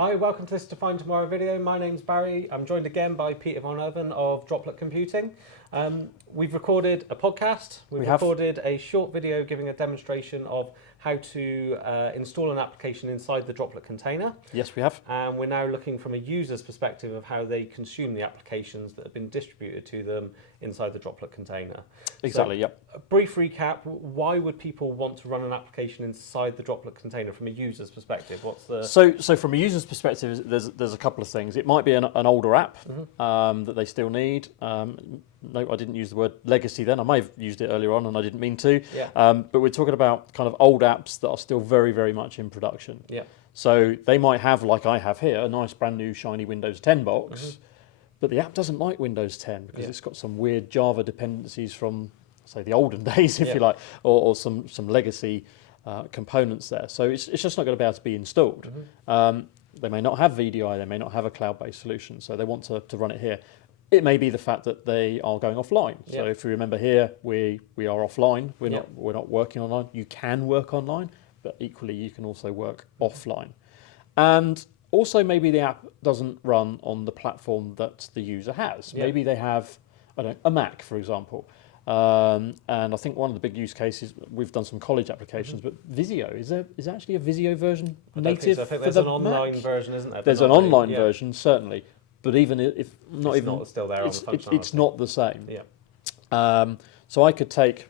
Hi, welcome to this Define Tomorrow video. My name's Barry. I'm joined again by Peter von Oven of Droplet Computing. We've recorded a podcast. We've recorded a short video giving a demonstration of how to install an application inside the Droplet container. Yes, we have. And we're now looking from a user's perspective of how they consume the applications that have been distributed to them inside the Droplet container. Exactly, so, yep. A brief recap, why would people want to run an application inside the Droplet container from a user's perspective? What's the... So from a user's perspective, there's a couple of things. It might be an older app that they still need. No, I didn't use the word legacy then. I may have used it earlier on and I didn't mean to. Yeah. But we're talking about kind of old apps that are still very, very much in production. Yeah. So they might have, like I have here, a nice brand new shiny Windows 10 box, but the app doesn't like Windows 10 because it's got some weird Java dependencies from, say, the olden days, if you like, or some legacy components there. So it's just not going to be able to be installed. They may not have VDI, they may not have a cloud-based solution, so they want to run it here. It may be the fact that they are going offline. So if you remember here, we are offline. We're not working online. You can work online, but equally you can also work offline. And also maybe the app doesn't run on the platform that the user has. Maybe they have, I don't know, a Mac, for example. And I think one of the big use cases, we've done some college applications, but Visio, is there actually a Visio version native I think for there's the an online Mac? version, isn't there? There's an online version, certainly. But even if it's not still there on the functionality. it's not the same. Yeah. So I could take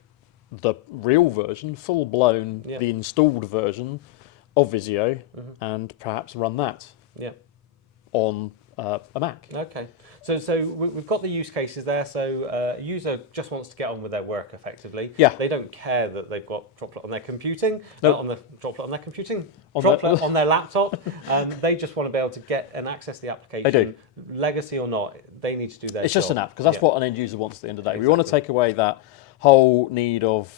the real version, full-blown, the installed version of Visio, and perhaps run that on a Mac. Okay. So we've got the use cases there. So a user just wants to get on with their work effectively. Yeah. They don't care that they've got Droplet on their computing, Nope. on the Droplet on their computing, On Droplet on their laptop. They just want to be able to get and access the application. They do. Legacy or not, they need to do their It's job. just an app, because that's what an end user wants at the end of the day. We want to take away that whole need of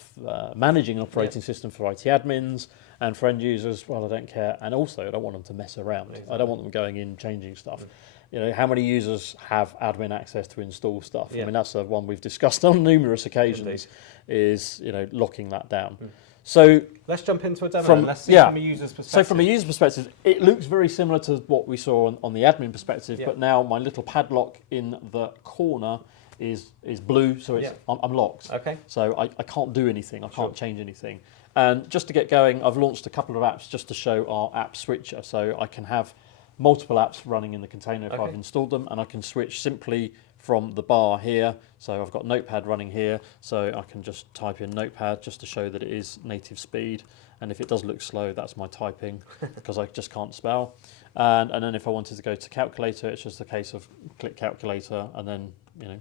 managing an operating system for IT admins, and for end users, well, I don't care. And also, I don't want them to mess around. I don't want them going in, changing stuff. You know, how many users have admin access to install stuff? I mean, that's the one we've discussed on numerous occasions, is, you know, locking that down. So let's jump into a demo and let's see from a user's perspective. So from a user's perspective, it looks very similar to what we saw on the admin perspective, but now my little padlock in the corner is blue, so it's I'm locked. Okay. So I can't do anything, I can't change anything. And just to get going, I've launched a couple of apps just to show our app switcher. So I can have multiple apps running in the container if I've installed them, and I can switch simply from the bar here. So I've got Notepad running here, so I can just type in Notepad just to show that it is native speed. And if it does look slow, that's my typing, because I just can't spell. And then if I wanted to go to calculator, it's just a case of click calculator, and then, you know,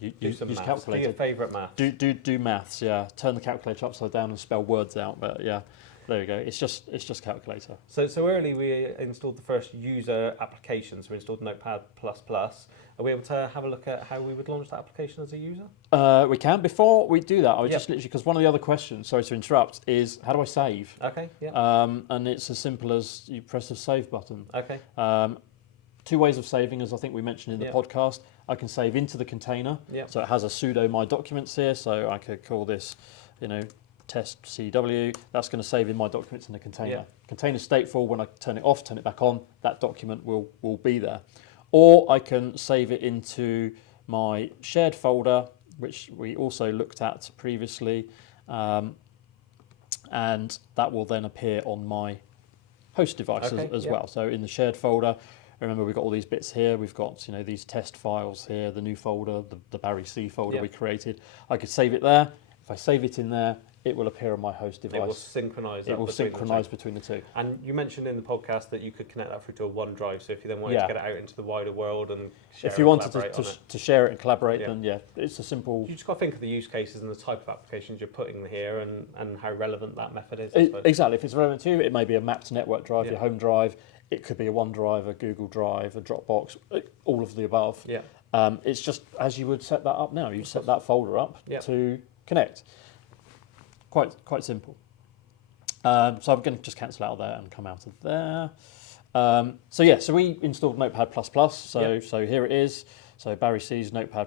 use calculator. Do your favourite math. Do maths, yeah. Turn the calculator upside down and spell words out, but yeah. There you go. It's just calculator. So early we installed the first user application. So we installed Notepad++. Are we able to have a look at how we would launch that application as a user? We can. Before we do that, I would just literally, because one of the other questions, sorry to interrupt, is how do I save? Okay. Yeah. And it's as simple as you press the save button. Okay. Two ways of saving, as I think we mentioned in the podcast. I can save into the container. So it has a sudo my documents here. So I could call this, you know, test CW, that's going to save in my documents in the container. Container stateful, when I turn it off, turn it back on, that document will be there. Or I can save it into my shared folder, which we also looked at previously, and that will then appear on my host device as well. So in the shared folder, remember we've got all these bits here, we've got, you know, these test files here, the new folder, the Barry C folder we created. I could save it there. If I save it in there, it will appear on my host device. It will synchronise. It will synchronise between the two. And you mentioned in the podcast that you could connect that through to a OneDrive. So if you then wanted to get it out into the wider world and share if you wanted to share it and collaborate, then it's a simple. You just got to think of the use cases and the type of applications you're putting here, and how relevant that method is. Exactly. If it's relevant to you, it may be a mapped network drive, your home drive. It could be a OneDrive, a Google Drive, a Dropbox, all of the above. Yeah. It's just as you would set that up now. You set that folder up to connect. Quite simple. So I'm going to just cancel out of there and come out of there. So we installed Notepad++. So here it is. So Barry C's Notepad++,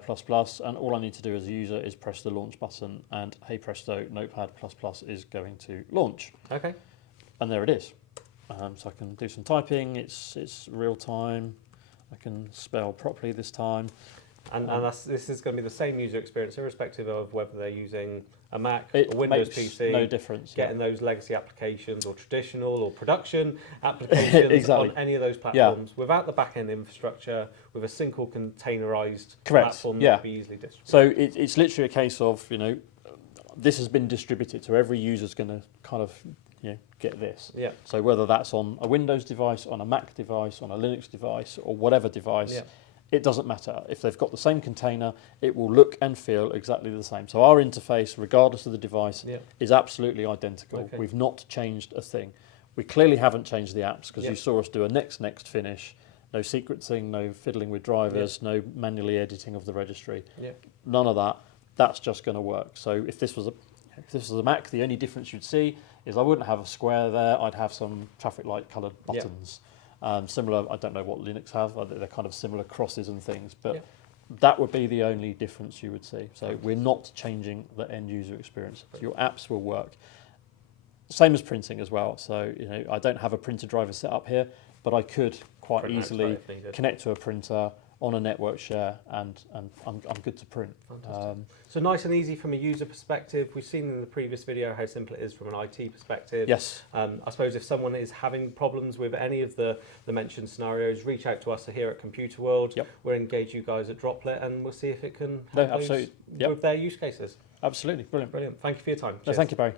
and all I need to do as a user is press the launch button, and hey presto, Notepad++ is going to launch. Okay. And there it is. So I can do some typing. It's real time. I can spell properly this time. And this is going to be the same user experience, irrespective of whether they're using a Mac or Windows PC. No difference. Getting those legacy applications or traditional or production applications exactly. on any of those platforms without the back-end infrastructure, with a single containerized platform that can be easily distributed. So it's literally a case of, this has been distributed, so every user's going to kind of get this. Yeah. So whether that's on a Windows device, on a Mac device, on a Linux device, or whatever device, it doesn't matter. If they've got the same container, it will look and feel exactly the same. So our interface, regardless of the device, is absolutely identical. Okay. We've not changed a thing. We clearly haven't changed the apps, because you saw us do a next finish. No sequencing, no fiddling with drivers, no manually editing of the registry. None of that. That's just going to work. So if this was a Mac, the only difference you'd see is I wouldn't have a square there. I'd have some traffic light coloured buttons. Similar, I don't know what Linux have. They're kind of similar crosses and things, but that would be the only difference you would see. So we're not changing the end user experience. So your apps will work. Same as printing as well. So I don't have a printer driver set up here, but I could quite easily connect to a printer on a network share, and I'm good to print. So nice and easy from a user perspective. We've seen in the previous video how simple it is from an IT perspective. Yes. I suppose if someone is having problems with any of the mentioned scenarios, reach out to us here at Computer World. We'll engage you guys at Droplet, and we'll see if it can help with their use cases. Absolutely, brilliant. Brilliant. Thank you for your time. No, thank you, Barry.